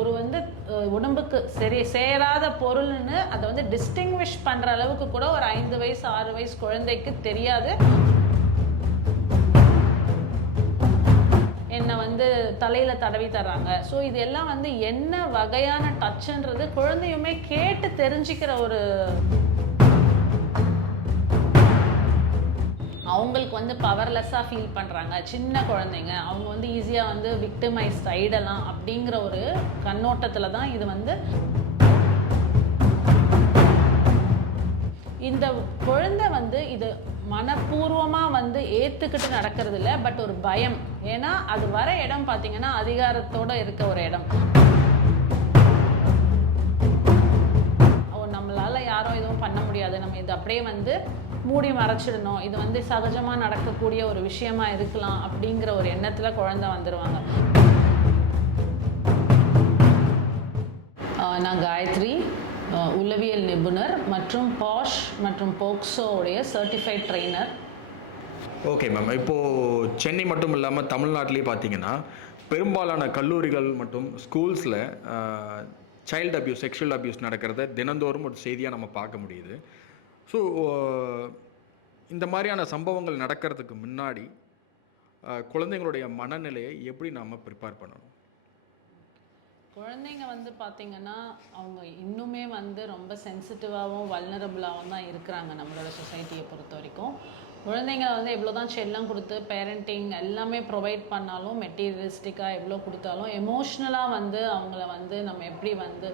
ஒரு வந்து உடம்புக்கு சரி சேராத பொருள்னு அதை வந்து டிஸ்டிங்விஷ் பண்ற அளவுக்கு கூட ஒரு ஐந்து வயசு ஆறு வயசு குழந்தைக்கு தெரியாது. என்னை வந்து தலையில தடவி தர்றாங்க. ஸோ இது எல்லாம் வந்து என்ன வகையான டச்சுன்றது குழந்தையுமே கேட்டு தெரிஞ்சுக்கிற ஒரு அவங்களுக்கு வந்து பவர்லெஸ்ஸாக ஃபீல் பண்ணுறாங்க சின்ன குழந்தைங்க அவங்க வந்து ஈஸியாக வந்து விக்டிமைஸ் சைடெல்லாம் அப்படிங்கிற ஒரு கண்ணோட்டத்தில் தான் இது வந்து இந்த குழந்தை வந்து இது மனப்பூர்வமாக வந்து ஏற்றுக்கிட்டு நடக்கிறது இல்லை பட் ஒரு பயம். ஏன்னா அது வர இடம் பார்த்தீங்கன்னா அதிகாரத்தோட இருக்க ஒரு இடம். பண்ண இது அப்படியே வந்து மூடி மறைச்சிடணும். இது வந்து சகஜமாக நடக்கக்கூடிய ஒரு விஷயமா இருக்கலாம் அப்படிங்கிற ஒரு எண்ணத்தில் குழந்தை வந்துடுவாங்க நான் காயத்ரி உளவியல் நிபுணர் மற்றும் பாஷ் மற்றும் போக்சோவுடைய சர்டிஃபைட் ட்ரெயினர் ஓகே மேம். இப்போது சென்னை மட்டும் இல்லாமல் தமிழ்நாட்டிலே பார்த்தீங்கன்னா பெரும்பாலான கல்லூரிகள் மற்றும் ஸ்கூல்ஸில் சைல்டு அப்யூஸ் செக்ஷுவல் அப்யூஸ் நடக்கிறத தினந்தோறும் ஒரு செய்தியாக நம்ம பார்க்க முடியுது. ஸோ இந்த மாதிரியான சம்பவங்கள் நடக்கிறதுக்கு முன்னாடி குழந்தைங்களுடைய மனநிலையை எப்படி நாம் ப்ரிப்பேர் பண்ணணும்? குழந்தைங்க வந்து பார்த்திங்கன்னா அவங்க இன்னுமே வந்து ரொம்ப சென்சிட்டிவாகவும் வல்னரபுளாகவும் தான் இருக்கிறாங்க நம்மளோட சொசைட்டியை பொறுத்த வரைக்கும். குழந்தைங்களை வந்து எவ்வளோ தான் செல்லம் கொடுத்து பேரண்டிங் எல்லாமே ப்ரொவைட் பண்ணாலும் மெட்டீரியலிஸ்டிக்காக எவ்வளோ கொடுத்தாலும் எமோஷ்னலாக வந்து அவங்கள வந்து நம்ம எப்படி வந்து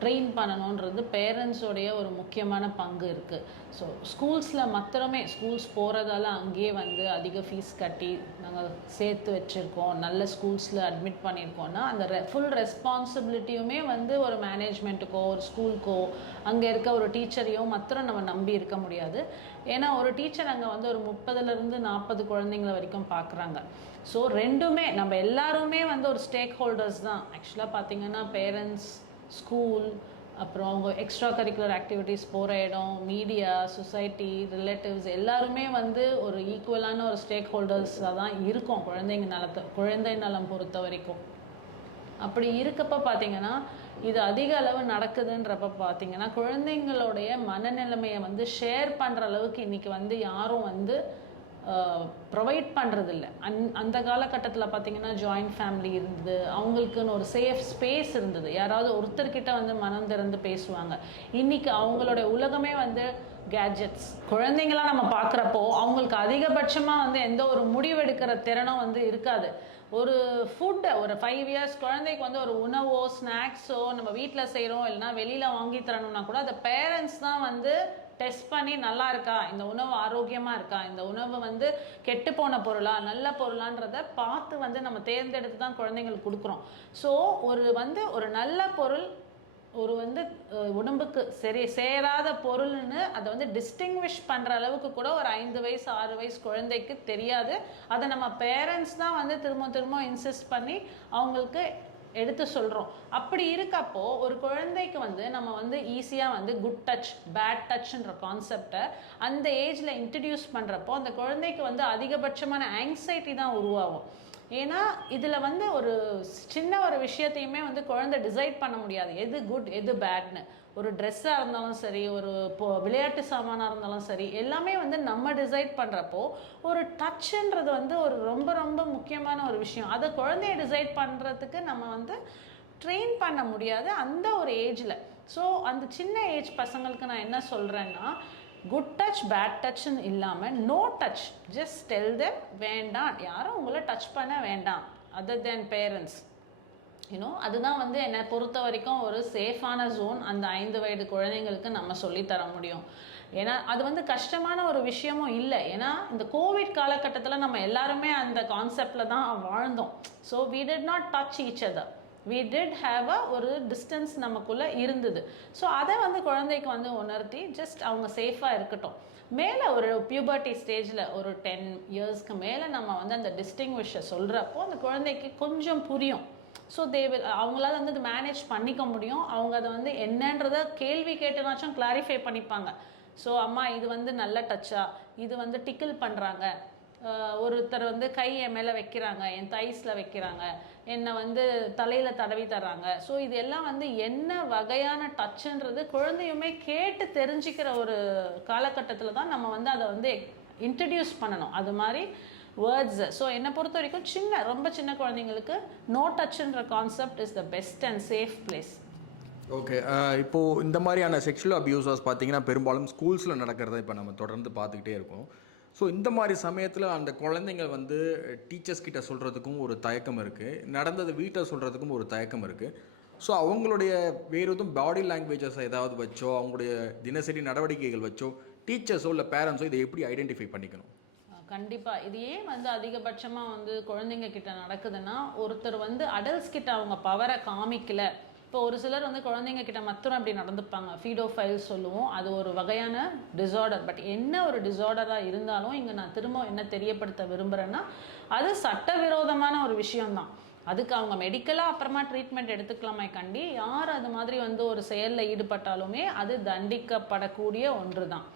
ட்ரெயின் பண்ணணுன்றது பேரண்ட்ஸோடைய ஒரு முக்கியமான பங்கு இருக்குது ஸோ ஸ்கூல்ஸில் மாத்திரமே ஸ்கூல்ஸ் போகிறதால அங்கேயே வந்து அதிக ஃபீஸ் கட்டி நாங்கள் சேர்த்து வச்சுருக்கோம். நல்ல ஸ்கூல்ஸில் அட்மிட் பண்ணியிருக்கோம்னா அந்த ரெ ஃபுல் ரெஸ்பான்சிபிலிட்டியுமே வந்து ஒரு மேனேஜ்மெண்ட்டுக்கோ ஒரு ஸ்கூலுக்கோ அங்கே இருக்க ஒரு டீச்சரையோ மாத்திரம் நம்ம நம்பி இருக்க முடியாது. ஏன்னா ஒரு டீச்சர் அங்கே வந்து ஒரு முப்பதுலேருந்து நாற்பது குழந்தைங்கள வரைக்கும் பார்க்குறாங்க ஸோ ரெண்டுமே நம்ம எல்லாருமே வந்து ஒரு ஸ்டேக் ஹோல்டர்ஸ் தான் ஆக்சுவலாக பார்த்திங்கன்னா பேரண்ட்ஸ் ஸ்கூல் அப்புறம் அவங்க எக்ஸ்ட்ரா கரிக்குலர் ஆக்டிவிட்டீஸ் போகிற இடம் மீடியா சொசைட்டி ரிலேட்டிவ்ஸ் எல்லாருமே வந்து ஒரு ஈக்குவலான ஒரு ஸ்டேக் ஹோல்டர்ஸாக தான் இருக்கும் குழந்தைங்க நலத்தை குழந்தை நலம் பொறுத்த வரைக்கும். அப்படி இருக்கப்ப பார்த்தீங்கன்னா இது அதிக அளவு நடக்குதுன்றப்ப பார்த்தீங்கன்னா குழந்தைங்களுடைய மனநிலைமையை வந்து ஷேர் பண்ணுற அளவுக்கு இன்னைக்கு வந்து யாரும் வந்து ப்ரொவைட் பண்ணுறதில்ல அந் அந்த காலகட்டத்தில் பார்த்தீங்கன்னா ஜாயிண்ட் ஃபேமிலி இருந்தது அவங்களுக்குன்னு ஒரு சேஃப் ஸ்பேஸ் இருந்தது. யாராவது ஒருத்தர்கிட்ட வந்து மனம் திறந்து பேசுவாங்க. இன்னைக்கு அவங்களோட உலகமே வந்து கேட்ஜெட்ஸ் குழந்தைங்களாம் நம்ம பார்க்குறப்போ அவங்களுக்கு அதிகபட்சமாக வந்து எந்த ஒரு முடிவெடுக்கிற திறனும் வந்து இருக்காது. ஒரு ஃபுட்டை ஒரு ஃபைவ் இயர்ஸ் குழந்தைக்கு வந்து ஒரு உணவோ ஸ்நாக்ஸோ நம்ம வீட்டில் செய்கிறோம் இல்லைன்னா வெளியில் வாங்கி தரணும்னா கூட அந்த பேரண்ட்ஸ் தான் வந்து டெஸ்ட் பண்ணி நல்லா இருக்கா? இந்த உணவு ஆரோக்கியமா இருக்கா? இந்த உணவு வந்து கெட்டு போன பொருளா? நல்ல பொருளான்றத பார்த்து வந்து நம்ம தேர்ந்தெடுத்து தான் குழந்தைங்களுக்கு கொடுக்குறோம். ஸோ ஒரு வந்து ஒரு நல்ல பொருள் ஒரு வந்து உடம்புக்கு சரி சேராத பொருள்னு அதை வந்து டிஸ்டிங்விஷ் பண்ணுற அளவுக்கு கூட ஒரு ஐந்து வயசு ஆறு வயசு குழந்தைக்கு தெரியாது. அதை நம்ம பேரண்ட்ஸ் தான் வந்து திரும்ப திரும்ப இன்சிஸ்ட் பண்ணி அவங்களுக்கு எடுத்து சொல்கிறோம் அப்படி இருக்கப்போ ஒரு குழந்தைக்கு வந்து நம்ம வந்து ஈஸியாக வந்து குட் டச் பேட் டச்ன்ற கான்செப்டை அந்த ஏஜில் இன்ட்ரடியூஸ் பண்ணுறப்போ அந்த குழந்தைக்கு வந்து அதிகபட்சமான ஆங்ஸைட்டி தான் உருவாகும். ஏன்னா இதில் வந்து ஒரு சின்ன ஒரு விஷயத்தையுமே வந்து குழந்தை டிசைட் பண்ண முடியாது. எது குட் எது பேட்னு ஒரு ட்ரெஸ்ஸாக இருந்தாலும் சரி ஒரு இப்போ விளையாட்டு சாமானாக இருந்தாலும் சரி எல்லாமே வந்து நம்ம டிசைட் பண்ணுறப்போ ஒரு டச்சுன்றது வந்து ஒரு ரொம்ப ரொம்ப முக்கியமான ஒரு விஷயம். அதை குழந்தைய டிசைட் பண்ணுறதுக்கு நம்ம வந்து ட்ரெயின் பண்ண முடியாது அந்த ஒரு ஏஜில் ஸோ அந்த சின்ன ஏஜ் பசங்களுக்கு நான் என்ன சொல்கிறேன்னா குட் டச் பேட் டச்னு இல்லாமல் no touch just tell them வேண்டாம். யாரும் உங்களை டச் பண்ண வேண்டாம் அதர் தேன் பேரண்ட்ஸ் யூனோ அதுதான் வந்து என்னை பொறுத்த வரைக்கும் ஒரு சேஃபான ஜோன் அந்த ஐந்து வயது குழந்தைங்களுக்கு நம்ம சொல்லித் தர முடியும். ஏன்னா அது வந்து கஷ்டமான ஒரு விஷயமும் இல்லை. ஏன்னா இந்த கோவிட் காலகட்டத்தில் நம்ம எல்லாருமே அந்த கான்செப்டில் தான் வாழ்ந்தோம். So we did not touch each other we did have a ஒரு டிஸ்டன்ஸ் நமக்குள்ளே இருந்தது. ஸோ அதை வந்து குழந்தைக்கு வந்து உணர்த்தி ஜஸ்ட் அவங்க சேஃபாக இருக்கட்டும். மேலே ஒரு பியூபர்ட்டி ஸ்டேஜில் ஒரு டென் இயர்ஸ்க்கு மேலே நம்ம வந்து அந்த டிஸ்டிங்விஷை சொல்கிறப்போ அந்த குழந்தைக்கு கொஞ்சம் புரியும். ஸோ தே அவங்களால வந்து அது மேனேஜ் பண்ணிக்க முடியும். அவங்க அதை வந்து என்னன்றத கேள்வி கேட்டுனாச்சும் கிளாரிஃபை பண்ணிப்பாங்க. ஸோ அம்மா இது வந்து நல்ல டச்சா இது வந்து டிக்கிள் பண்ணுறாங்க ஒருத்தர் வந்து கை என் மேலே வைக்கிறாங்க என் தைஸில் வைக்கிறாங்க என்னை வந்து தலையில் தடவி தர்றாங்க. ஸோ இது எல்லாம் வந்து என்ன வகையான டச்சுன்றது குழந்தையுமே கேட்டு தெரிஞ்சுக்கிற ஒரு காலகட்டத்தில் தான் நம்ம வந்து அதை வந்து இன்ட்ரடியூஸ் பண்ணணும். அது மாதிரி வேர்ட்ஸு ஸோ என்னை பொறுத்த வரைக்கும் சின்ன ரொம்ப சின்ன குழந்தைங்களுக்கு no டச்சுன்ற concept is the best and safe place okay இப்போது இந்த மாதிரியான செக்ஷுவல் அப்யூசர்ஸ் பார்த்தீங்கன்னா பெரும்பாலும் ஸ்கூல்ஸில் நடக்கிறத இப்போ நம்ம தொடர்ந்து பார்த்துக்கிட்டே இருக்கோம். ஸோ இந்த மாதிரி சமயத்தில் அந்த குழந்தைங்க வந்து டீச்சர்ஸ் கிட்ட சொல்கிறதுக்கும் ஒரு தயக்கம் இருக்குது நடந்தது வீட்டை சொல்கிறதுக்கும் ஒரு தயக்கம் இருக்குது ஸோ அவங்களுடைய வேறு எதுவும் பாடி லாங்குவேஜஸ் ஏதாவது வச்சோ அவங்களுடைய தினசரி நடவடிக்கைகள் வச்சோ டீச்சர்ஸோ இல்லை பேரண்ட்ஸோ இதை எப்படி ஐடென்டிஃபை பண்ணிக்கணும்? கண்டிப்பாக இது ஏன் வந்து அதிகபட்சமாக வந்து குழந்தைங்க கிட்ட நடக்குதுன்னா ஒருத்தர் வந்து அடல்ட்ஸ் கிட்ட அவங்க பவரை காமிக்கலை. இப்போ ஒரு சிலர் வந்து குழந்தைங்க கிட்ட மாத்திரம் அப்படி நடந்துப்பாங்க. ஃபீடோஃபைல் சொல்லுவோம். அது ஒரு வகையான டிசார்டர் பட் என்ன ஒரு டிசார்டராக இருந்தாலும் இங்கே நான் திரும்ப என்ன தெரியப்படுத்த விரும்புகிறேன்னா அது சட்டவிரோதமான ஒரு விஷயம்தான். அதுக்கு அவங்க மெடிக்கலாக அப்புறமா ட்ரீட்மெண்ட் எடுத்துக்கலாமே கண்டி யார் அது மாதிரி வந்து ஒரு செயலில் ஈடுபட்டாலுமே அது தண்டிக்கப்படக்கூடிய ஒன்று தான்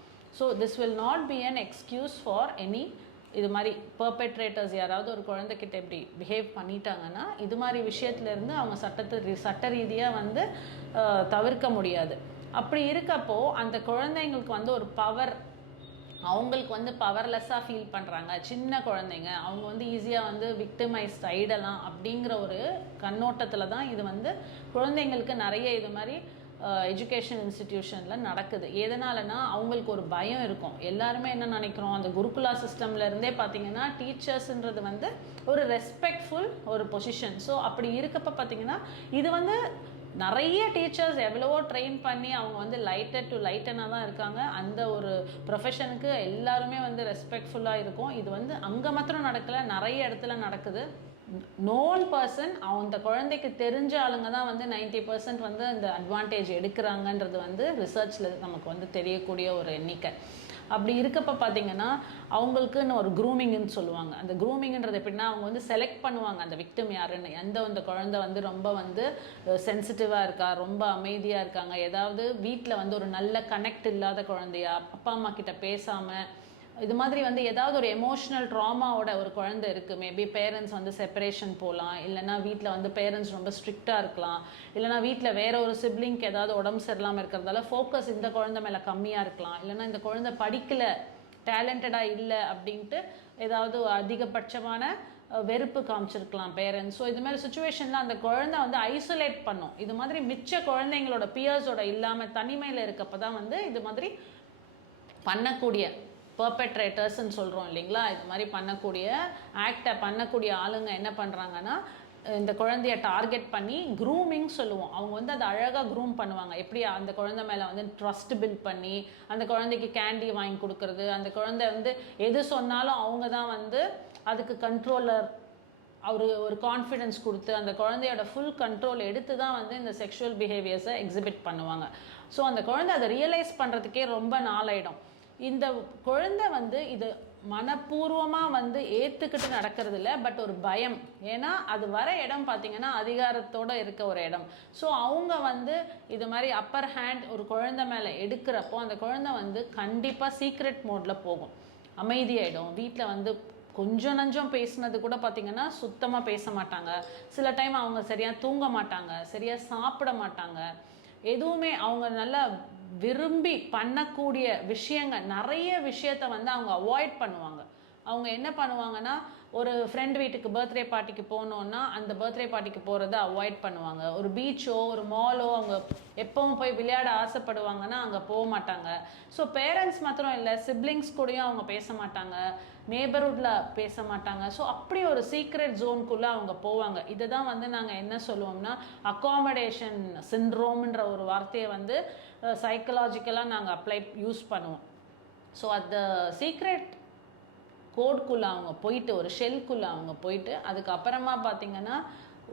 so this will not be an excuse for any இது மாதிரி பர்பெட்ரேட்டர்ஸ் யாராவது ஒரு குழந்தைக்கிட்ட இப்படி பிஹேவ் பண்ணிட்டாங்கன்னா இது மாதிரி விஷயத்துலேருந்து அவங்க சட்டத்தை ரீ- சட்ட ரீதியாக வந்து தவிர்க்க முடியாது. அப்படி இருக்கப்போ அந்த குழந்தைங்களுக்கு வந்து ஒரு பவர் அவங்களுக்கு வந்து பவர்லெஸ்ஸாக ஃபீல் பண்ணுறாங்க சின்ன குழந்தைங்க அவங்க வந்து ஈஸியாக வந்து விக்டிமைஸ் ஆயிடலாம் அப்படிங்கிற ஒரு கண்ணோட்டத்தில் தான் இது வந்து குழந்தைங்களுக்கு நிறைய இது மாதிரி எஜுகேஷன் இன்ஸ்டிடியூஷனில் நடக்குது. எதனாலனா அவங்களுக்கு ஒரு பயம் இருக்கும். எல்லாருமே என்ன நினைக்கிறோம்? அந்த குருகுலா சிஸ்டம்ல இருந்தே பார்த்தீங்கன்னா டீச்சர்ஸ்ன்றது வந்து ஒரு ரெஸ்பெக்ட்ஃபுல் ஒரு பொசிஷன் ஸோ அப்படி இருக்கப்ப பார்த்தீங்கன்னா இது வந்து நிறைய டீச்சர்ஸ் எவ்வளவோ ட்ரெயின் பண்ணி அவங்க வந்து லைட்டர் டு லைட்டனாக தான் இருக்காங்க. அந்த ஒரு ப்ரொஃபஷனுக்கு எல்லாருமே வந்து ரெஸ்பெக்ட்ஃபுல்லாக இருக்கும். இது வந்து அங்கே மாத்திரம் நடக்கல. நிறைய இடத்துல நடக்குது. நோன் பர்சன் அந்த குழந்தைக்கு தெரிஞ்ச ஆளுங்க தான் வந்து 90% பர்சன்ட் வந்து அந்த அட்வான்டேஜ் எடுக்கிறாங்கன்றது வந்து ரிசர்ச்சில் நமக்கு வந்து தெரியக்கூடிய ஒரு எண்ணிக்கை. அப்படி இருக்கப்போ பார்த்தீங்கன்னா அவங்களுக்குன்னு ஒரு க்ரூமிங்னு சொல்லுவாங்க. அந்த க்ரூமிங்ன்றது எப்படின்னா அவங்க வந்து செலக்ட் பண்ணுவாங்க. அந்த விக்டம் யாருன்னு. எந்த அந்த குழந்தை வந்து ரொம்ப வந்து சென்சிட்டிவாக இருக்கா? ரொம்ப அமைதியாக இருக்காங்க? ஏதாவது வீட்டில் வந்து ஒரு நல்ல கனெக்ட் இல்லாத குழந்தையா? அப்பா அம்மா கிட்ட பேசாமல் இது மாதிரி வந்து ஏதாவது ஒரு எமோஷனல் ட்ராமாவோட ஒரு குழந்தை இருக்குது மேபி பேரண்ட்ஸ் வந்து செப்பரேஷன் போகலாம் இல்லைனா வீட்டில் வந்து பேரண்ட்ஸ் ரொம்ப ஸ்ட்ரிக்டாக இருக்கலாம். இல்லைனா வீட்டில் வேற ஒரு சிப்ளிங்க்கு ஏதாவது உடம்பு சரியில்லாமல் இருக்கிறதால ஃபோக்கஸ் இந்த குழந்தை மேலே கம்மியாக இருக்கலாம். இல்லைனா இந்த குழந்தை படிக்கலை டேலண்டடாக இல்லை அப்படின்ட்டு ஏதாவது அதிகபட்சமான வெறுப்பு காமிச்சிருக்கலாம் பேரண்ட்ஸ் ஸோ இது மாதிரி சுச்சுவேஷனில் அந்த குழந்தை வந்து ஐசோலேட் பண்ணும். இது மாதிரி மிச்ச குழந்தைங்களோட பியர்ஸோட இல்லாமல் தனிமையில் இருக்கப்போ தான் வந்து இது மாதிரி பண்ணக்கூடிய பர்பெட்ரேட்டர்ஸ்ன்னு சொல்கிறோம் இல்லைங்களா? இது மாதிரி பண்ணக்கூடிய ஆக்டை பண்ணக்கூடிய ஆளுங்க என்ன பண்ணுறாங்கன்னா இந்த குழந்தைய டார்கெட் பண்ணி க்ரூமிங் சொல்லுவோம். அவங்க வந்து அதை அழகாக க்ரூம் பண்ணுவாங்க. எப்படி அந்த குழந்தை மேலே வந்து ட்ரஸ்ட் பில்ட் பண்ணி அந்த குழந்தைக்கு கேண்டி வாங்கி கொடுக்கறது அந்த குழந்தை வந்து எது சொன்னாலும் அவங்க தான் வந்து அதுக்கு கண்ட்ரோலர் அவர் ஒரு கான்ஃபிடென்ஸ் கொடுத்து அந்த குழந்தையோட ஃபுல் கண்ட்ரோல் எடுத்து தான் வந்து இந்த செக்ஷுவல் பிஹேவியர்ஸை எக்ஸிபிட் பண்ணுவாங்க. ஸோ அந்த குழந்தை அதை ரியலைஸ் பண்ணுறதுக்கே ரொம்ப நாளாயிடும். இந்த குழந்தை வந்து இது மனப்பூர்வமாக வந்து ஏற்றுக்கிட்டு நடக்கிறது இல்லை பட் ஒரு பயம். ஏன்னா அது வர இடம் பார்த்தீங்கன்னா அதிகாரத்தோட இருக்க ஒரு இடம். ஸோ அவங்க வந்து இது மாதிரி அப்பர் ஹேண்ட் ஒரு குழந்தை மேலே எடுக்கிறப்போ அந்த குழந்தை வந்து கண்டிப்பாக சீக்ரெட் மோடில் போகும். அமைதியாயிடும். வீட்டில் வந்து கொஞ்சம் நஞ்சம் பேசினது கூட பார்த்திங்கன்னா சுத்தமாக பேச மாட்டாங்க. சில டைம் அவங்க சரியாக தூங்க மாட்டாங்க சரியாக சாப்பிட மாட்டாங்க. எதுவுமே அவங்க நல்லா விரும்பி பண்ணக்கூடிய விஷயங்கள் நிறைய விஷயத்த வந்து அவங்க அவாய்ட் பண்ணுவாங்க. அவங்க என்ன பண்ணுவாங்கன்னா ஒரு ஃப்ரெண்ட் வீட்டுக்கு பர்த்டே பார்ட்டிக்கு போனோன்னா அந்த பர்த்டே பார்ட்டிக்கு போகிறத அவாய்ட் பண்ணுவாங்க. ஒரு பீச்சோ ஒரு மாலோ அவங்க எப்பவும் போய் விளையாட ஆசைப்படுவாங்கன்னா அங்கே போக மாட்டாங்க. ஸோ பேரண்ட்ஸ் மாத்திரம் இல்லை சிப்ளிங்ஸ் கூடயும் அவங்க பேச மாட்டாங்க. நேபர்ஹுட்டில் பேச மாட்டாங்க. ஸோ அப்படி ஒரு சீக்ரெட் ஜோனுக்குள்ளே அவங்க போவாங்க. இதை தான் வந்து நாங்கள் என்ன சொல்லுவோம்னா அக்காமடேஷன் சிண்ட்ரோம்ன்ற ஒரு வார்த்தையை வந்து சைக்கலாஜிக்கலாக நாங்கள் அப்ளை யூஸ் பண்ணுவோம். ஸோ அந்த சீக்ரெட் கோட்குள்ளே அவங்க போயிட்டு ஒரு ஷெல்குள்ளே அவங்க போயிட்டு அதுக்கப்புறமா பார்த்தீங்கன்னா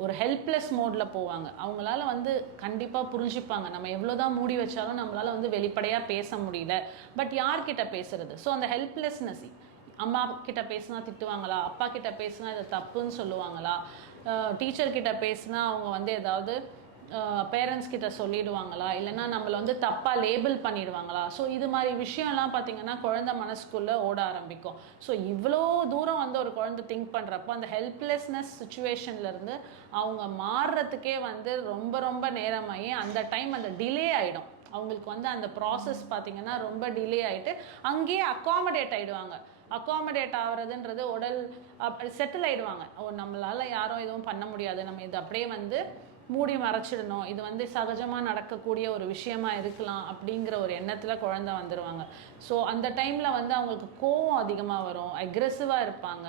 ஒரு ஹெல்ப்லெஸ் மோடில் போவாங்க. அவங்களால வந்து கண்டிப்பாக புரிஞ்சுப்பாங்க. நம்ம எவ்வளோ தான் மூடி வச்சாலும் நம்மளால் வந்து வெளிப்படையாக பேச முடியல. பட் யார்கிட்ட பேசுறது? ஸோ அந்த ஹெல்ப்லெஸ்னஸ் அம்மா கிட்ட பேசினா திட்டுவாங்களா? அப்பா கிட்ட பேசினா இது தப்புன்னு சொல்லுவாங்களா? டீச்சர் கிட்ட பேசினா அவங்க வந்து ஏதாவது பேரண்ட்ஸ் கிட்ட சொல்லிடுவாங்களா? இல்லைன்னா நம்மளை வந்து தப்பாக லேபிள் பண்ணிடுவாங்களா? ஸோ இது மாதிரி விஷயம்லாம் பார்த்தீங்கன்னா குழந்தை மனசுக்குள்ளே ஓட ஆரம்பிக்கும். ஸோ இவ்வளோ தூரம் வந்து ஒரு குழந்தை திங்க் பண்ணுறப்போ அந்த ஹெல்ப்லெஸ்னஸ் சுச்சுவேஷன்லேருந்து அவங்க மாறுறதுக்கே வந்து ரொம்ப ரொம்ப நேரமாகி அந்த டைம் அந்த டிலே ஆகிடும் அவங்களுக்கு வந்து அந்த ப்ராசஸ் பார்த்தீங்கன்னா ரொம்ப டிலே ஆகிட்டு அங்கேயே அக்காமடேட் ஆகிடுவாங்க அக்காமடேட் ஆகிறதுன்றது உடல் அப்படி செட்டில் ஆகிடுவாங்க ஓ நம்மளால் யாரும் எதுவும் பண்ண முடியாது. நம்ம இது அப்படியே வந்து மூடி மறைச்சிடணும். இது வந்து சகஜமாக நடக்கக்கூடிய ஒரு விஷயமா இருக்கலாம் அப்படிங்கிற ஒரு எண்ணத்தில் குழந்தை வந்துடுவாங்க ஸோ அந்த டைமில் வந்து அவங்களுக்கு கோவம் அதிகமாக வரும். அக்ரெசிவாக இருப்பாங்க.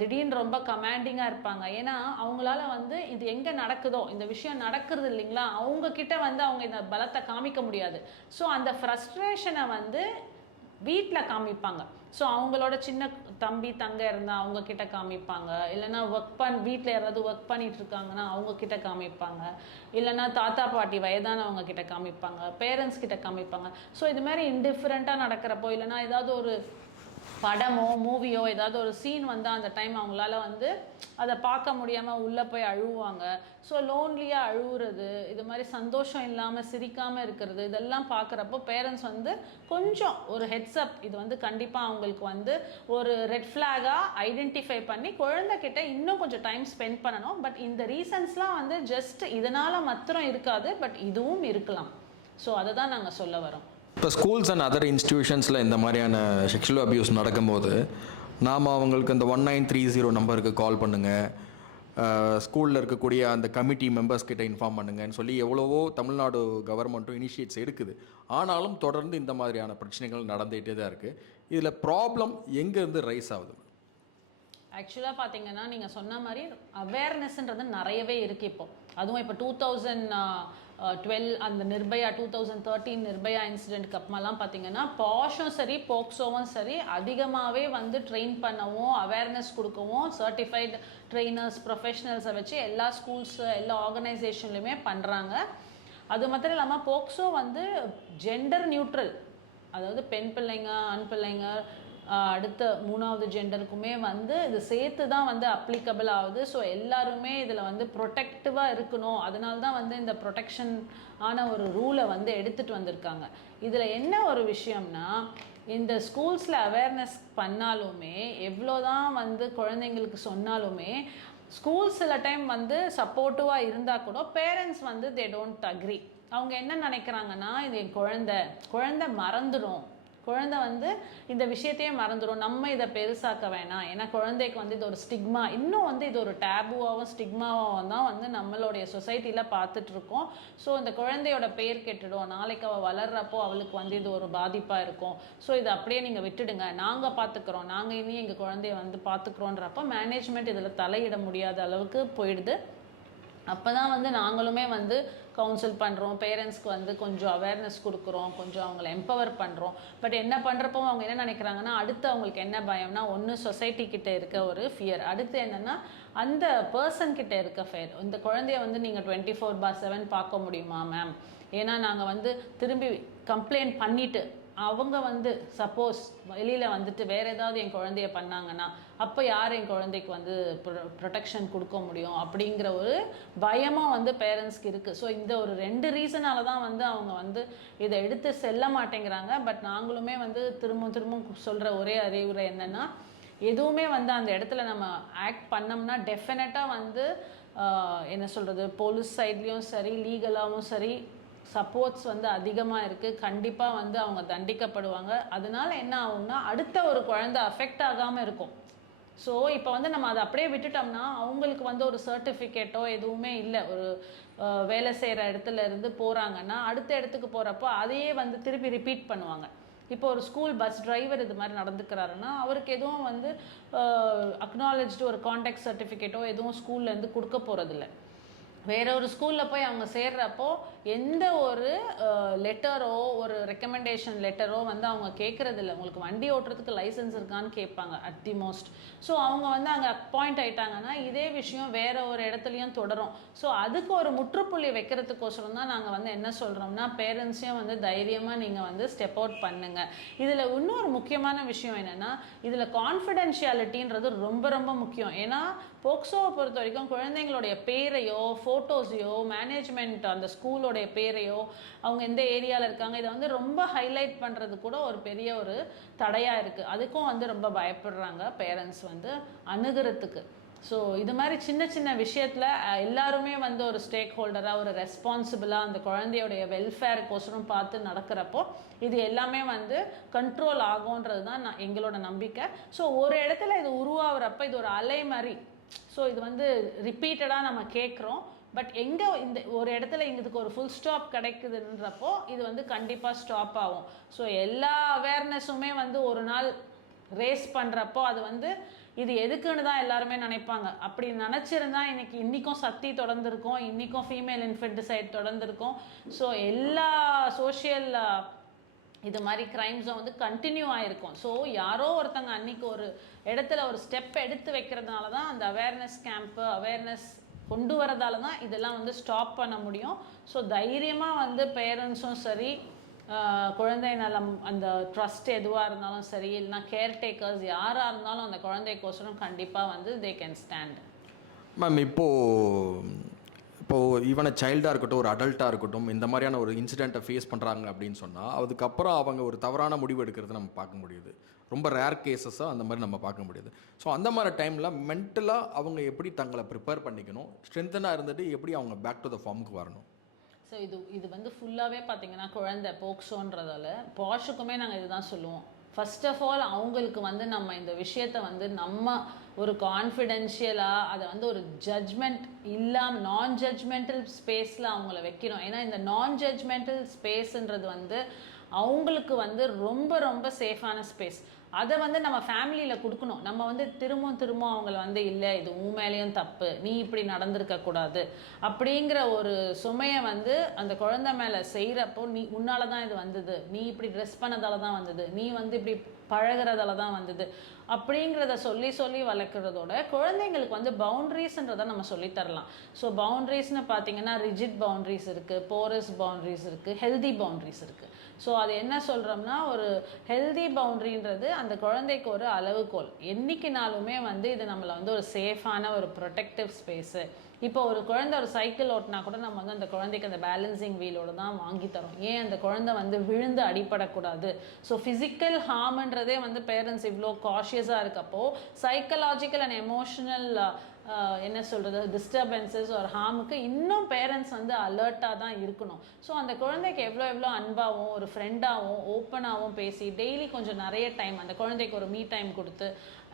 திடீர்னு ரொம்ப கமாண்டிங்காக இருப்பாங்க. ஏன்னா அவங்களால வந்து இது எங்கே நடக்குதோ இந்த விஷயம் நடக்கிறது இல்லைங்களா அவங்கக்கிட்ட வந்து அவங்க இந்த பலத்தை காமிக்க முடியாது. ஸோ அந்த ஃப்ரஸ்ட்ரேஷனை வந்து வீட்டில் காமிப்பாங்க. ஸோ அவங்களோட சின்ன தம்பி தங்க இருந்தால் அவங்க கிட்ட காமிப்பாங்க. இல்லைன்னா ஒர்க் பண் வீட்டில் யாராவது ஒர்க் பண்ணிட்டு இருக்காங்கன்னா அவங்க கிட்ட காமிப்பாங்க. இல்லைன்னா தாத்தா பாட்டி வயதானவங்க கிட்ட காமிப்பாங்க. பேரண்ட்ஸ் கிட்ட காமிப்பாங்க. ஸோ இது மாதிரி இன்டிஃபரெண்ட்டாக நடக்கிறப்போ இல்லைன்னா ஏதாவது ஒரு படமோ மூவியோ ஏதாவது ஒரு சீன் வந்தால் அந்த டைம் அவங்களால வந்து அதை பார்க்க முடியாமல் உள்ளே போய் அழுவாங்க. ஸோ லோன்லியாக அழுவுறது இது மாதிரி சந்தோஷம் இல்லாமல் சிரிக்காமல் இருக்கிறது இதெல்லாம் பார்க்குறப்போ பேரண்ட்ஸ் வந்து கொஞ்சம் ஒரு ஹெட்ஸ்அப் இது வந்து கண்டிப்பாக அவங்களுக்கு வந்து ஒரு ரெட் ஃப்ளாகாக ஐடென்டிஃபை பண்ணி குழந்தைக்கிட்ட இன்னும் கொஞ்சம் டைம் ஸ்பெண்ட் பண்ணணும். பட் இந்த ரீசன்ஸ்லாம் வந்து ஜஸ்ட் இதனால் மாத்திரம் இருக்காது பட் இதுவும் இருக்கலாம். ஸோ அதை தான் நாங்கள் சொல்ல வரோம். இப்போ ஸ்கூல்ஸ் அண்ட் அதர் இன்ஸ்டியூஷன்ஸில் இந்த மாதிரியான செக்ஷுவல் அபியூஸ் நடக்கும்போது நாம் அவங்களுக்கு இந்த ஒன் நைன் த்ரீ ஜீரோ நம்பருக்கு கால் பண்ணுங்கள் ஸ்கூலில் இருக்கக்கூடிய அந்த கமிட்டி மெம்பர்ஸ் கிட்ட இன்ஃபார்ம் பண்ணுங்கன்னு சொல்லி எவ்வளவோ தமிழ்நாடு கவர்மெண்ட்டும் இனிஷியேட்ஸ் எடுக்குது. ஆனாலும் தொடர்ந்து இந்த மாதிரியான பிரச்சனைகள் நடந்துகிட்டே தான் இருக்குது இதில் ப்ராப்ளம் எங்கேருந்து ரைஸ் ஆகுது? ஆக்சுவலாக பார்த்தீங்கன்னா நீங்கள் சொன்ன மாதிரி அவேர்னஸ்ன்றது நிறையவே இருக்குது இப்போ. அதுவும் இப்போ டூ தௌசண்ட் டுவெல் அந்த Nirbhaya two thousand thirteen Nirbhaya இன்சிடென்ட்க்கு அப்புறமாலாம் பார்த்தீங்கன்னா பாஷும் சரி போக்சோவும் சரி அதிகமாகவே வந்து ட்ரெயின் பண்ணவும் அவேர்னஸ் கொடுக்கவும் சர்டிஃபைடு ட்ரெயினர்ஸ் ப்ரொஃபஷனல்ஸை வச்சு எல்லா ஸ்கூல்ஸ் எல்லா ஆர்கனைசேஷன்லையுமே பண்ணுறாங்க அது மாத்திரம் இல்லாமல் போக்சோ வந்து ஜெண்டர் நியூட்ரல் அதாவது பெண் பிள்ளைங்க ஆண் பிள்ளைங்க அடுத்த மூணாவது ஜெண்டருக்குமே வந்து இது சேர்த்து தான் வந்து அப்ளிகபிள் ஆகுது. ஸோ எல்லாருமே இதில் வந்து ப்ரொடெக்டிவாக இருக்கணும். அதனால தான் வந்து இந்த ப்ரொடெக்ஷன் ஆன ஒரு ரூலை வந்து எடுத்துகிட்டு வந்திருக்காங்க. இதில் என்ன ஒரு விஷயம்னா இந்த ஸ்கூல்ஸில் அவேர்னஸ் பண்ணாலுமே எவ்வளோ தான் வந்து குழந்தைங்களுக்கு சொன்னாலுமே ஸ்கூல் சில டைம் வந்து சப்போர்ட்டிவாக இருந்தால் கூட பேரண்ட்ஸ் வந்து தே டோன்ட் அக்ரி அவங்க என்ன நினைக்கிறாங்கன்னா இது என் குழந்தை குழந்தை மறந்துடும். குழந்தை வந்து இந்த விஷயத்தையே மறந்துடும். நம்ம இதை பெருசாக்க வேணாம். ஏன்னா குழந்தைக்கு வந்து இது ஒரு ஸ்டிக்மா இன்னும் வந்து இது ஒரு டேபுவாகவும் ஸ்டிக்மாவாகவும் தான் வந்து நம்மளுடைய சொசைட்டியில் பார்த்துட்ருக்கோம். ஸோ இந்த குழந்தையோட பேர் கெட்டுடும். நாளைக்கு அவள் வளர்றப்போ அவளுக்கு வந்து இது ஒரு பாதிப்பாக இருக்கும். ஸோ இதை அப்படியே நீங்கள் விட்டுடுங்க. நாங்கள் பார்த்துக்குறோம். நாங்கள் இனி எங்கள் குழந்தைய வந்து பார்த்துக்குறோன்றப்போ மேனேஜ்மெண்ட் இதில் தலையிட முடியாத அளவுக்கு போயிடுது. அப்போ தான் வந்து நாங்களுமே வந்து கவுன்சில் பண்ணுறோம் பேரண்ட்ஸ்க்கு வந்து கொஞ்சம் அவேர்னஸ் கொடுக்குறோம் கொஞ்சம் அவங்கள எம்பவர் பண்ணுறோம் பட் என்ன பண்ணுறப்போ அவங்க என்ன நினைக்கிறாங்கன்னா அடுத்து அவங்களுக்கு என்ன பயம்னா ஒன்று சொசைட்டி கிட்ட இருக்க ஒரு ஃபியர் அடுத்து என்னென்னா அந்த பர்சன் கிட்ட இருக்க ஃபேர் இந்த குழந்தைய வந்து நீங்கள் டுவெண்ட்டி ஃபோர் பார் செவன் பார்க்க முடியுமா மேம் ஏன்னா நாங்கள் வந்து திரும்பி கம்ப்ளைண்ட் பண்ணிவிட்டு அவங்க வந்து சப்போஸ் வெளியில் வந்துட்டு வேறு ஏதாவது என் குழந்தைய பண்ணாங்கன்னா அப்போ யார் என் குழந்தைக்கு வந்து ப்ரொ ப்ரொடெக்ஷன் கொடுக்க முடியும் அப்படிங்கிற ஒரு பயமும் வந்து பேரண்ட்ஸ்க்கு இருக்குது ஸோ இந்த ஒரு ரெண்டு ரீசனால தான் வந்து அவங்க வந்து இதை எடுத்து செல்ல மாட்டேங்கிறாங்க. பட் நாங்களுமே வந்து திரும்ப திரும்ப சொல்கிற ஒரே அறிவுரை என்னென்னா எதுவுமே வந்து அந்த இடத்துல நம்ம ஆக்ட் பண்ணோம்னா டெஃபினட்டாக வந்து என்ன சொல்கிறது போலீஸ் சைட்லேயும் சரி லீகலாகவும் சரி சப்போர்ட்ஸ் வந்து அதிகமாக இருக்குது கண்டிப்பாக வந்து அவங்க தண்டிக்கப்படுவாங்க. அதனால என்ன ஆகும்னா அடுத்த ஒரு குழந்தை அஃபெக்ட் ஆகாமல் இருக்கும். ஸோ இப்போ வந்து நம்ம அதை அப்படியே விட்டுட்டோம்னா அவங்களுக்கு வந்து ஒரு சர்டிஃபிகேட்டோ எதுவுமே இல்லை. ஒரு வேலை செய்கிற இடத்துல இருந்து போகிறாங்கன்னா அடுத்த இடத்துக்கு போகிறப்போ அதையே வந்து திருப்பி ரிப்பீட் பண்ணுவாங்க. இப்போ ஒரு ஸ்கூல் பஸ் டிரைவர் இது மாதிரி நடந்துக்கிறாருன்னா அவருக்கு எதுவும் வந்து அக்னாலஜ்டு ஒரு காண்டாக்ட் சர்டிஃபிகேட்டோ எதுவும் ஸ்கூல்லேருந்து கொடுக்க போகிறதில்ல வேற ஒரு ஸ்கூலில் போய் அவங்க சேர்றப்போ எந்த ஒரு லெட்டரோ ஒரு ரெக்கமெண்டேஷன் லெட்டரோ வந்து அவங்க கேட்கறது இல்லை உங்களுக்கு வண்டி ஓட்டுறதுக்கு லைசன்ஸ் இருக்கான்னு கேட்பாங்க அட் தி மோஸ்ட் ஸோ அவங்க வந்து அங்கே அப்பாயிண்ட் ஆயிட்டாங்கன்னா இதே விஷயம் வேற ஒரு இடத்துலையும் தொடரும். ஸோ அதுக்கு ஒரு முற்றுப்புள்ளி வைக்கிறதுக்கோசரம் தான் நாங்கள் வந்து என்ன சொல்கிறோம்னா பேரண்ட்ஸையும் வந்து தைரியமாக நீங்கள் வந்து ஸ்டெப் அவுட் பண்ணுங்க. இதில் இன்னொரு முக்கியமான விஷயம் என்னன்னா இதில் கான்ஃபிடென்ஷியாலிட்டின்றது ரொம்ப ரொம்ப முக்கியம். ஏன்னா போக்சோவை பொறுத்த வரைக்கும் குழந்தைங்களுடைய பேரையோ ஃபோட்டோஸையோ மேனேஜ்மெண்ட் அந்த ஸ்கூலோடைய பேரையோ அவங்க எந்த ஏரியாவில் இருக்காங்க இதை வந்து ரொம்ப ஹைலைட் பண்ணுறது கூட ஒரு பெரிய ஒரு தடையாக இருக்குது அதுக்கும் வந்து ரொம்ப பயப்படுறாங்க பேரண்ட்ஸ் வந்து அணுகிறதுக்கு. ஸோ இது மாதிரி சின்ன சின்ன விஷயத்தில் எல்லாருமே வந்து ஒரு ஸ்டேக் ஹோல்டராக ஒரு ரெஸ்பான்சிபிளாக அந்த குழந்தையோடைய வெல்ஃபேருக்கோசரம் பார்த்து நடக்கிறப்போ இது எல்லாமே வந்து கண்ட்ரோல் ஆகும்ன்றது தான் நான் எங்களோட நம்பிக்கை. ஸோ ஒரு இடத்துல இது உருவாகிறப்ப இது ஒரு அலை மாதிரி ஸோ இது வந்து ரிப்பீட்டடாக நம்ம கேட்குறோம் பட் எங்கே இந்த ஒரு இடத்துல இதுக்கு ஒரு ஃபுல் ஸ்டாப் கிடைக்குதுன்றப்போ இது வந்து கண்டிப்பாக ஸ்டாப் ஆகும். ஸோ எல்லா அவேர்னஸுமே வந்து ஒரு நாள் ரேஸ் பண்ணுறப்போ அது வந்து இது எதுக்குன்னு தான் எல்லாருமே நினைப்பாங்க. அப்படி நினச்சிருந்தா இன்னைக்கு இன்றைக்கும் சக்தி தொடர்ந்துருக்கும் இன்றைக்கும் ஃபீமேல் இன்ஃபென்டிசைட் தொடர்ந்துருக்கும். ஸோ எல்லா சோஷியல் இது மாதிரி க்ரைம்ஸும் வந்து கண்டினியூ ஆகிருக்கும் ஸோ யாரோ ஒருத்தங்க அன்னைக்கு ஒரு இடத்துல ஒரு ஸ்டெப் எடுத்து வைக்கிறதுனால தான் அந்த அவேர்னஸ் கேம்ப்பு அவேர்னஸ் கொண்டு வரதால தான் இதெல்லாம் வந்து ஸ்டாப் பண்ண முடியும். ஸோ தைரியமாக வந்து பேரண்ட்ஸும் சரி குழந்தை நலம் அந்த ட்ரஸ்ட் எதுவாக இருந்தாலும் சரி இல்லைனா கேர்டேக்கர்ஸ் யாராக இருந்தாலும் அந்த குழந்தைக்கோசரம் கண்டிப்பாக வந்து தே கேன் ஸ்டாண்ட் மேம் இப்போது இப்போது ஈவன் சைல்டாக இருக்கட்டும் ஒரு அடல்ட்டாக இருக்கட்டும் இந்த மாதிரியான ஒரு இன்சிடெண்ட்டை ஃபேஸ் பண்ணுறாங்க அப்படின்னு சொன்னால் அதுக்கப்புறம் அவங்க ஒரு தவறான முடிவு எடுக்கிறது நம்ம பார்க்க முடியுது. ரொம்ப ரேர் கேசஸாக அந்த மாதிரி நம்ம பார்க்க முடியுது. ஸோ அந்த மாதிரி டைமில் மென்டலாக அவங்க எப்படி தங்களை ப்ரிப்பேர் பண்ணிக்கணும்? ஸ்ட்ரென்த்தனாக இருந்துட்டு எப்படி அவங்க பேக் டு த ஃபார்முக்கு வரணும்? ஸோ இது இது வந்து ஃபுல்லாகவே பார்த்தீங்கன்னா குழந்தை போக்ஸோன்றதால பாஷுக்குமே நாங்கள் இதுதான் சொல்லுவோம். ஃபர்ஸ்ட் ஆஃப் ஆல் அவங்களுக்கு வந்து நம்ம இந்த விஷயத்தை வந்து நம்ம ஒரு கான்ஃபிடென்ஷியலாக அதை வந்து ஒரு ஜட்ஜ்மெண்ட் இல்லாமல் நான் ஜட்ஜ்மெண்டல் ஸ்பேஸில் அவங்கள வைக்கணும். ஏன்னா இந்த நான் ஜட்ஜ்மெண்டல் ஸ்பேஸ்ன்றது வந்து அவங்களுக்கு வந்து ரொம்ப ரொம்ப சேஃபான ஸ்பேஸ் அதை வந்து நம்ம ஃபேமிலியில் கொடுக்கணும். நம்ம வந்து திரும்பவும் திரும்பவும் அவங்கள வந்து இல்லை இது உன் மேலேயும் தப்பு. நீ இப்படி நடந்திருக்கக்கூடாது அப்படிங்கிற ஒரு சுமையை வந்து அந்த குழந்தை மேலே செய்கிறப்போ நீ உன்னால தான் இது வந்தது. நீ இப்படி ட்ரெஸ் பண்ணதால தான் வந்தது. நீ வந்து இப்படி பழகுறதால தான் வந்தது. அப்படிங்கிறத சொல்லி சொல்லி வளர்க்குறதோட குழந்தைங்களுக்கு வந்து பவுண்ட்ரிஸ்ன்றதை நம்ம சொல்லித் தரலாம் ஸோ பவுண்ட்ரிஸ்னு பார்த்தீங்கன்னா ரிஜிட் பவுண்ட்ரிஸ் இருக்குது போரஸ் பவுண்ட்ரிஸ் இருக்குது ஹெல்தி பவுண்ட்ரிஸ் இருக்குது ஸோ அது என்ன சொல்கிறோம்னா ஒரு ஹெல்தி பவுண்ட்ரின்றது அந்த குழந்தைக்கு ஒரு அளவுகோல். என்னைக்குனாலுமே வந்து இது நம்மளை வந்து ஒரு சேஃபான ஒரு ப்ரொடெக்டிவ் ஸ்பேஸு இப்போ ஒரு குழந்தை ஒரு சைக்கிள் ஓட்டினா கூட நம்ம வந்து அந்த குழந்தைக்கு அந்த பேலன்சிங் வீலோட தான் வாங்கி தரோம். ஏன் அந்த குழந்தை வந்து விழுந்து அடிபடக்கூடாது? ஸோ ஃபிசிக்கல் ஹார்ம்ன்றதே வந்து பேரண்ட்ஸ் இவ்வளோ காஷியஸாக இருக்கப்போ சைக்கலாஜிக்கல் அண்ட் எமோஷனல் என்ன சொல்கிறது டிஸ்டர்பன்சஸ் ஒரு ஹார்முக்கு இன்னும் பேரண்ட்ஸ் வந்து அலர்ட்டாக தான் இருக்கணும். ஸோ அந்த குழந்தைக்கு எவ்வளோ எவ்வளோ அன்பாகவும் ஒரு ஃப்ரெண்டாகவும் ஓப்பனாகவும் பேசி டெய்லி கொஞ்சம் நிறைய டைம் அந்த குழந்தைக்கு ஒரு மீ டைம் கொடுத்து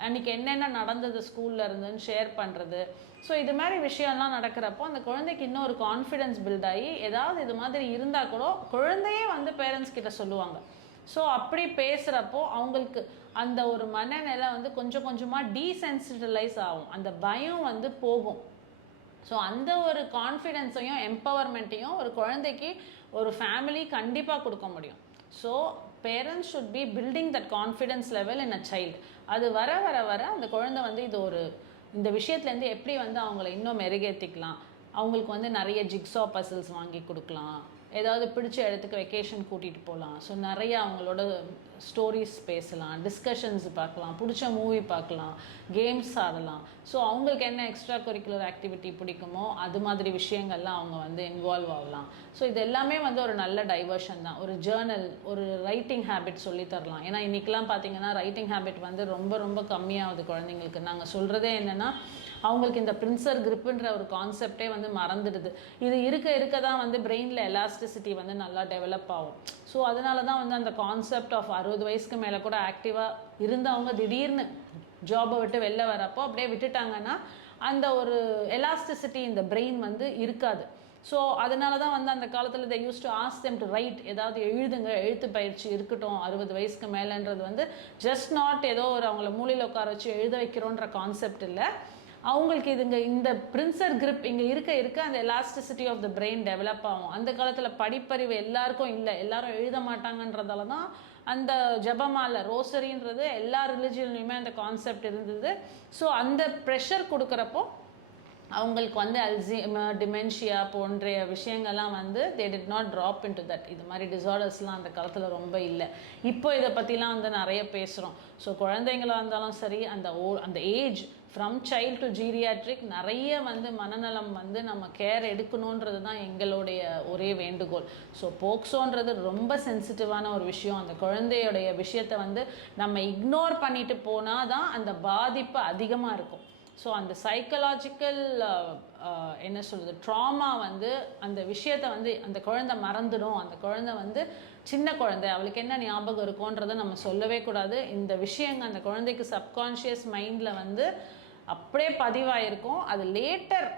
அன்றைக்கி என்னென்ன நடந்தது ஸ்கூலில் இருந்துன்னு ஷேர் பண்ணுறது ஸோ இது மாதிரி விஷயம்லாம் நடக்கிறப்போ அந்த குழந்தைக்கு இன்னும் ஒரு கான்ஃபிடென்ஸ் பில்ட் ஆகி ஏதாவது இது மாதிரி இருந்தால் கூட குழந்தையே வந்து பேரண்ட்ஸ் கிட்ட சொல்லுவாங்க. ஸோ அப்படி பேசுகிறப்போ அவங்களுக்கு அந்த ஒரு மனநிலை வந்து கொஞ்சம் கொஞ்சமாக டீசென்சிட்டலைஸ் ஆகும். அந்த பயம் வந்து போகும். ஸோ அந்த ஒரு கான்ஃபிடென்ஸையும் எம்பவர்மெண்ட்டையும் ஒரு குழந்தைக்கு ஒரு ஃபேமிலி கண்டிப்பாக கொடுக்க முடியும். So parents should be building that confidence level in a child அது வர வர வர அந்த குழந்தை வந்து இது ஒரு இந்த விஷயத்துலேருந்து எப்படி வந்து அவங்கள இன்னும் மெருகேற்றிக்கலாம் அவங்களுக்கு வந்து நிறைய ஜிக்ஸா பசில்ஸ் வாங்கி கொடுக்கலாம். ஏதாவது பிடிச்ச இடத்துக்கு வெக்கேஷன் கூட்டிகிட்டு போகலாம் ஸோ நிறைய அவங்களோட ஸ்டோரிஸ் பேசலாம் டிஸ்கஷன்ஸ் பார்க்கலாம் பிடிச்ச மூவி பார்க்கலாம் கேம்ஸ் ஆடலாம். ஸோ அவங்களுக்கு என்ன எக்ஸ்ட்ரா கரிக்குலர் ஆக்டிவிட்டி பிடிக்குமோ அது மாதிரி விஷயங்கள்லாம் அவங்க வந்து இன்வால்வ் ஆகலாம். ஸோ இது எல்லாமே வந்து ஒரு நல்ல டைவர்ஷன் தான். ஒரு ஜேர்னல் ஒரு ரைட்டிங் ஹேபிட் சொல்லி தரலாம். ஏன்னா இன்றைக்கெலாம் பார்த்தீங்கன்னா ரைட்டிங் ஹேபிட் வந்து ரொம்ப ரொம்ப கம்மியாகுது குழந்தைங்களுக்கு. நாங்கள் சொல்கிறதே என்னென்னா அவங்களுக்கு இந்த பிரின்சர் கிரிப்புன்ற ஒரு கான்செப்டே வந்து மறந்துடுது. இது இருக்க இருக்க தான் வந்து பிரெயினில் பிளாஸ்டிசிட்டி வந்து நல்லா டெவலப் ஆகும். ஸோ அதனால தான் வந்து அந்த கான்செப்ட் ஆஃப் அறுபது வயசுக்கு மேலே கூட ஆக்டிவாக இருந்தவங்க திடீர்னு ஜாபை விட்டு வெளில வரப்போ அப்படியே விட்டுட்டாங்கன்னா அந்த ஒரு எலாஸ்டிசிட்டி இந்த பிரெயின் வந்து இருக்காது. ஸோ அதனால தான் வந்து அந்த காலத்தில் they used to ask them to write ஏதாவது எழுதுங்க எழுத்து பயிற்சி இருக்கட்டும் அறுபது வயசுக்கு மேலேன்றது வந்து ஜஸ்ட் நாட் ஏதோ ஒரு அவங்கள மூலையில் உட்கார வச்சு எழுத வைக்கிறோன்ற கான்செப்ட் இல்லை. அவங்களுக்கு இதுங்க இந்த பிரின்சர் கிரிப் இங்கே இருக்க இருக்க அந்த elasticity of the brain develop ஆகும். அந்த காலத்தில் படிப்பறிவு எல்லாருக்கும் இல்லை. எல்லாரும் எழுத மாட்டாங்கன்றதால தான் அந்த ஜபமாலை ரோசரின்றது எல்லா ரிலிஜியன்லையுமே அந்த கான்செப்ட் இருந்தது. ஸோ அந்த ப்ரெஷர் கொடுக்குறப்போ அவங்களுக்கு வந்து அல்சிமர் டிமென்ஷியா போன்ற விஷயங்கள்லாம் வந்து they did not drop in to that இது மாதிரி டிசார்டர்ஸ்லாம் அந்த காலத்தில் ரொம்ப இல்லை. இப்போ இதை பற்றிலாம் வந்து நிறைய பேசுகிறோம் ஸோ குழந்தைங்களாக இருந்தாலும் சரி அந்த ஓ அந்த age from child to geriatric நிறைய வந்து மனநலம் வந்து நம்ம கேர் எடுக்கணுன்றது தான் எங்களுடைய ஒரே வேண்டுகோள். ஸோ போக்சோன்றது ரொம்ப சென்சிட்டிவான ஒரு விஷயம். அந்த குழந்தையுடைய விஷயத்தை வந்து நம்ம இக்னோர் பண்ணிட்டு போனால் தான் அந்த பாதிப்பு அதிகமாக இருக்கும். ஸோ அந்த சைக்கலாஜிக்கல் என்ன சொல்கிறது ட்ராமா வந்து அந்த விஷயத்தை வந்து அந்த குழந்தை மறந்துடும். அந்த குழந்தை வந்து சின்ன குழந்தை அவளுக்கு என்ன ஞாபகம் இருக்கும்ன்றதை நம்ம சொல்லவே கூடாது. இந்த விஷயங்க அந்த குழந்தைக்கு சப்கான்ஷியஸ் மைண்டில் வந்து அப்படியே பதிவாயிருக்கும். அது லேட்டர்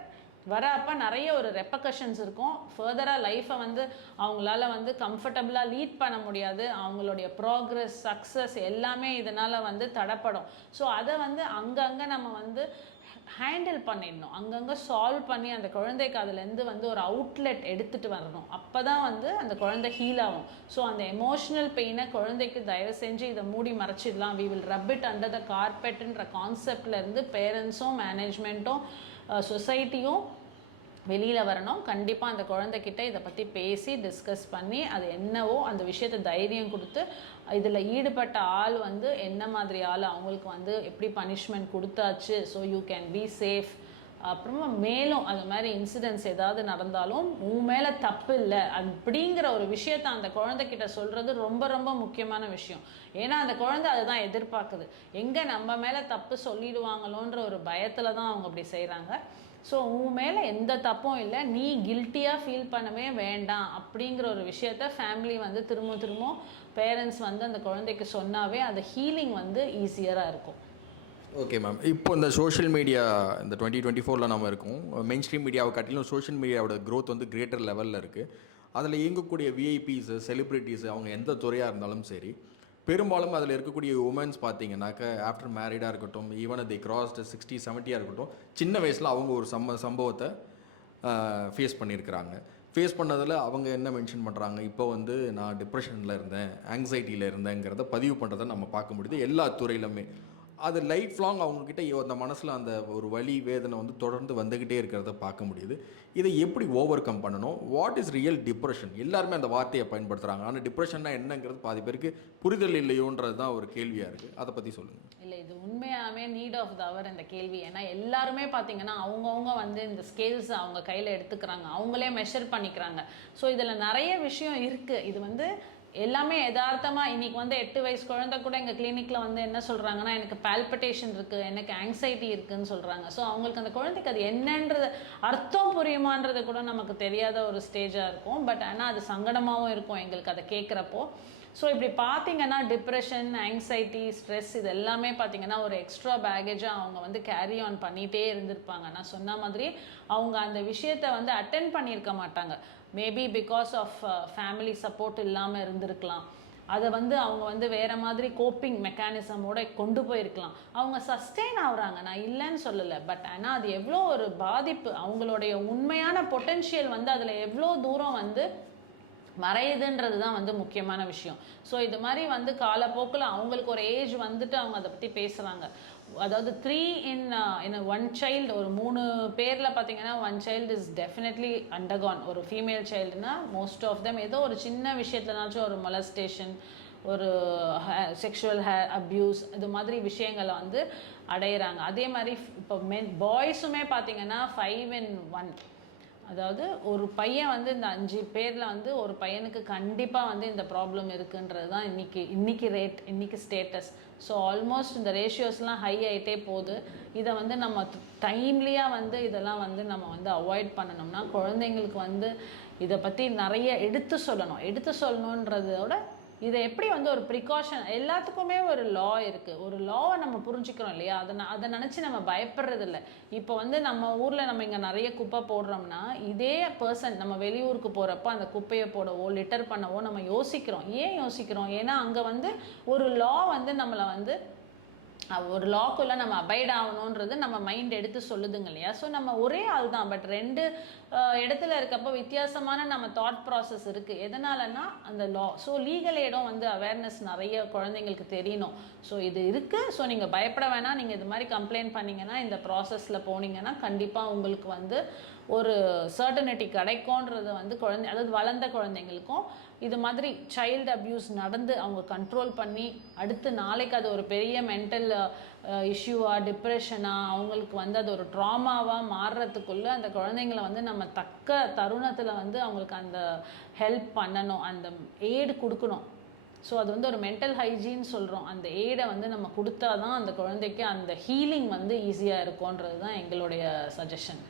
வர அப்போ நிறைய ஒரு ரெப்பகஷன்ஸ் இருக்கும். ஃபர்தராக லைஃப்பை வந்து அவங்களால வந்து கம்ஃபர்டபுளாக லீட் பண்ண முடியாது. அவங்களுடைய ப்ராக்ரெஸ் சக்ஸஸ் எல்லாமே இதனால் வந்து தடப்படும். ஸோ அதை வந்து அங்கங்கே நம்ம வந்து ஹேண்டில் பண்ணிடணும். அங்கங்கே சால்வ் பண்ணி அந்த குழந்தைக்கு அதுலேருந்து வந்து ஒரு அவுட்லெட் எடுத்துகிட்டு வரணும். அப்போ தான் வந்து அந்த குழந்தை ஹீல் ஆகும். ஸோ அந்த எமோஷ்னல் பெயினை குழந்தைக்கு தயவு செஞ்சு இதை மூடி மறைச்சிடலாம். We will rub it under the கார்பெட்டுன்ற கான்செப்ட்லேருந்து பேரண்ட்ஸும் மேனேஜ்மெண்ட்டும் சொசைட்டியும் வெளியில் வரணும். கண்டிப்பாக அந்த குழந்தைக்கிட்ட இதை பற்றி பேசி டிஸ்கஸ் பண்ணி அது என்னவோ அந்த விஷயத்தை தைரியம் கொடுத்து இதில் ஈடுபட்ட ஆள் வந்து என்ன மாதிரி ஆள்? அவங்களுக்கு வந்து எப்படி பனிஷ்மெண்ட் கொடுத்தாச்சு? So you can be safe அப்புறமா மேலும் அது மாதிரி இன்சிடென்ட்ஸ் ஏதாவது நடந்தாலும் உன் மேலே தப்பு இல்லை. அப்படிங்கிற ஒரு விஷயத்த அந்த குழந்தைகிட்ட சொல்கிறது ரொம்ப ரொம்ப முக்கியமான விஷயம். ஏன்னா அந்த குழந்தை அதுதான் எதிர்பார்க்குது. எங்கே நம்ம மேலே தப்பு சொல்லிடுவாங்களோன்ற ஒரு பயத்தில் தான் அவங்க அப்படி செய்கிறாங்க ஸோ உன் மேலே எந்த தப்பும் இல்லை. நீ கில்ட்டியாக ஃபீல் பண்ணவே வேண்டாம். அப்படிங்கிற ஒரு விஷயத்த ஃபேமிலி வந்து திரும்ப திரும்ப பேரண்ட்ஸ் வந்து அந்த குழந்தைக்கு சொன்னாவே அந்த ஹீலிங் வந்து ஈஸியராக இருக்கும். ஓகே மேம் இப்போ இந்த சோஷியல் மீடியா இந்த டுவெண்ட்டி டுவெண்ட்டி ஃபோரில் நம்ம இருக்கோம். மெயின் ஸ்ட்ரீம் மீடியாவை காட்டிலும் சோஷியல் மீடியாவோட க்ரோத் வந்து கிரேட்டர் லெவலில் இருக்குது அதில் இயங்கக்கூடிய விஐபிஸு செலிப்ரிட்டிஸு அவங்க எந்த துறையாக இருந்தாலும் சரி பெரும்பாலும் அதில் இருக்கக்கூடிய உமன்ஸ் பார்த்தீங்கன்னாக்க ஆஃப்டர் மேரீடாக இருக்கட்டும் ஈவன் தி கிராஸ்டு சிக்ஸ்டி செவன்ட்டியாக இருக்கட்டும் சின்ன வயசில் அவங்க ஒரு சம்ப சம்பவத்தை ஃபேஸ் பண்ணியிருக்கிறாங்க. ஃபேஸ் பண்ணதில் அவங்க என்ன மென்ஷன் பண்ணுறாங்க இப்போ வந்து நான் டிப்ரெஷனில் இருந்தேன் ஆங்ஸைட்டியில் இருந்தேங்கிறத பதிவு பண்ணுறதை நம்ம பார்க்க முடியுது. எல்லா துறையிலுமே. அது லைஃப் லாங் அவங்கக்கிட்ட அந்த மனசில் அந்த ஒரு வலி வேதனை வந்து தொடர்ந்து வந்துக்கிட்டே இருக்கிறத பார்க்க முடியுது. இதை எப்படி ஓவர் கம் பண்ணணும்? வாட் இஸ் ரியல் டிப்ரெஷன் எல்லாருமே அந்த வார்த்தையை பயன்படுத்துகிறாங்க ஆனால் டிப்ரெஷன்னா என்னங்கிறது பாதி பேருக்கு புரிதல் இல்லையோன்றது தான் ஒரு கேள்வியாக இருக்குது அதை பற்றி சொல்லுங்கள் இல்லை இது உண்மையாகவே நீட் ஆஃப் த அவர் இந்த கேள்வி. ஏன்னா எல்லாருமே பார்த்தீங்கன்னா அவங்கவுங்க வந்து இந்த ஸ்கேல்ஸ் அவங்க கையில் எடுத்துக்கிறாங்க. அவங்களே மெஷர் பண்ணிக்கிறாங்க. ஸோ இதில் நிறைய விஷயம் இருக்குது இது வந்து எல்லாமே யதார்த்தமாக இன்னைக்கு வந்து எட்டு வயசு குழந்தை கூட எங்கள் கிளினிக்கில் வந்து என்ன சொல்கிறாங்கன்னா எனக்கு பால்பிட்டேஷன் இருக்குது எனக்கு ஆங்ஸைட்டி இருக்குன்னு சொல்கிறாங்க ஸோ அவங்களுக்கு அந்த குழந்தைக்கு அது என்னன்றது அர்த்தம் புரியுமான்றது கூட நமக்கு தெரியாத ஒரு ஸ்டேஜாக இருக்கும். பட் ஆனால் அது சங்கடமாகவும் இருக்கும் எங்களுக்கு அதை கேட்குறப்போ ஸோ இப்படி பார்த்தீங்கன்னா டிப்ரெஷன் ஆங்ஸைட்டி ஸ்ட்ரெஸ் இது எல்லாமே பார்த்தீங்கன்னா ஒரு எக்ஸ்ட்ரா பேகேஜாக அவங்க வந்து கேரி ஆன் பண்ணிகிட்டே இருந்திருப்பாங்க. நான் சொன்ன மாதிரி அவங்க அந்த விஷயத்தை வந்து அட்டென்ட் பண்ணியிருக்க மாட்டாங்க. Maybe because of family support இல்லாமல் இருந்திருக்கலாம். அதை வந்து அவங்க வந்து வேறு மாதிரி கோப்பிங் மெக்கானிசமோட கொண்டு போயிருக்கலாம். அவங்க சஸ்டெயின் ஆகுறாங்க நான் இல்லைன்னு சொல்லலை. பட் ஆனால் அது எவ்வளோ ஒரு பாதிப்பு. அவங்களுடைய உண்மையான பொட்டென்ஷியல் வந்து அதில் எவ்வளோ தூரம் வந்து மறையுதுன்றது தான் வந்து முக்கியமான விஷயம். ஸோ இது மாதிரி வந்து காலப்போக்கில் அவங்களுக்கு ஒரு ஏஜ் வந்துட்டு அவங்க அதை பற்றி பேசுகிறாங்க அதாவது three in in one child ஒரு மூணு பேரில் பார்த்தீங்கன்னா one child is definitely undergone ஒரு ஃபீமேல் சைல்டுனா மோஸ்ட் ஆஃப் தெம் ஏதோ ஒரு சின்ன விஷயத்துலனாச்சும் ஒரு மொலஸ்டேஷன் ஒரு செக்ஷுவல் ஹே அப்யூஸ் இது மாதிரி விஷயங்களை வந்து அடையிறாங்க. அதே மாதிரி இப்போ மென் பாய்ஸுமே பார்த்தீங்கன்னா ஃபைவ் இன் ஒன் அதாவது ஒரு பையன் வந்து இந்த அஞ்சு பேரில் வந்து ஒரு பையனுக்கு கண்டிப்பாக வந்து இந்த ப்ராப்ளம் இருக்குன்றது தான் இன்றைக்கி இன்றைக்கி ரேட் இன்றைக்கி ஸ்டேட்டஸ் ஸோ ஆல்மோஸ்ட் இந்த ரேஷியோஸ்லாம் ஹை ஆகிட்டே போகுது. இதை வந்து நம்ம டைம்லியாக வந்து இதெல்லாம் வந்து நம்ம வந்து அவாய்ட் பண்ணணும்னா குழந்தைங்களுக்கு வந்து இதை பற்றி நிறைய எடுத்து சொல்லணும். எடுத்து சொல்லணுன்றதோட இதை எப்படி வந்து ஒரு ப்ரிகாஷன் எல்லாத்துக்குமே ஒரு லா இருக்குது ஒரு லாவை நம்ம புரிஞ்சுக்கிறோம் இல்லையா? அதை அதை நினச்சி நம்ம பயப்படுறது இல்லை இப்போ வந்து நம்ம ஊரில் நம்ம இங்கே நிறைய குப்பை போடுறோம்னா இதே பர்சன் நம்ம வெளியூருக்கு போகிறப்ப அந்த குப்பையை போடவோ லிட்டர் பண்ணவோ நம்ம யோசிக்கிறோம். ஏன் யோசிக்கிறோம்? ஏன்னா அங்கே வந்து ஒரு லா வந்து நம்மளை வந்து ஒரு லாக்குள்ள நம்ம அபைட் ஆகணுன்றது நம்ம மைண்ட் எடுத்து சொல்லுதுங்க இல்லையா? ஸோ நம்ம ஒரே ஆள் தான். பட் ரெண்டு இடத்துல இருக்கப்போ வித்தியாசமான நம்ம தாட் ப்ராசஸ் இருக்குது எதனாலன்னா அந்த லா ஸோ லீகல் இடம் வந்து அவேர்னஸ் நிறைய குழந்தைங்களுக்கு தெரியணும். ஸோ இது இருக்குது ஸோ நீங்கள் பயப்பட வேணாம். நீங்கள் இது மாதிரி கம்ப்ளைண்ட் பண்ணீங்கன்னா இந்த ப்ராசஸில் போனீங்கன்னா கண்டிப்பாக உங்களுக்கு வந்து ஒரு சர்டனிட்டி கிடைக்கும்ன்றது வந்து குழந்தை அதாவது வளர்ந்த குழந்தைங்களுக்கும் இது மாதிரி சைல்டு அப்யூஸ் நடந்து அவங்க கண்ட்ரோல் பண்ணி அடுத்து நாளைக்கு அது ஒரு பெரிய மென்டல் இஷ்யூவாக டிப்ரெஷனாக அவங்களுக்கு வந்து அது ஒரு ட்ராமாவாக மாறுறதுக்குள்ளே அந்த குழந்தைங்கள வந்து நம்ம தக்க தருணத்தில் வந்து அவங்களுக்கு அந்த ஹெல்ப் பண்ணணும் அந்த ஏடு கொடுக்கணும். ஸோ அது வந்து ஒரு மென்டல் ஹைஜீன் சொல்கிறோம் அந்த ஏடை வந்து நம்ம கொடுத்தா தான் அந்த குழந்தைக்கு அந்த ஹீலிங் வந்து ஈஸியாக இருக்கும்ன்றது தான் எங்களுடைய சஜஷன்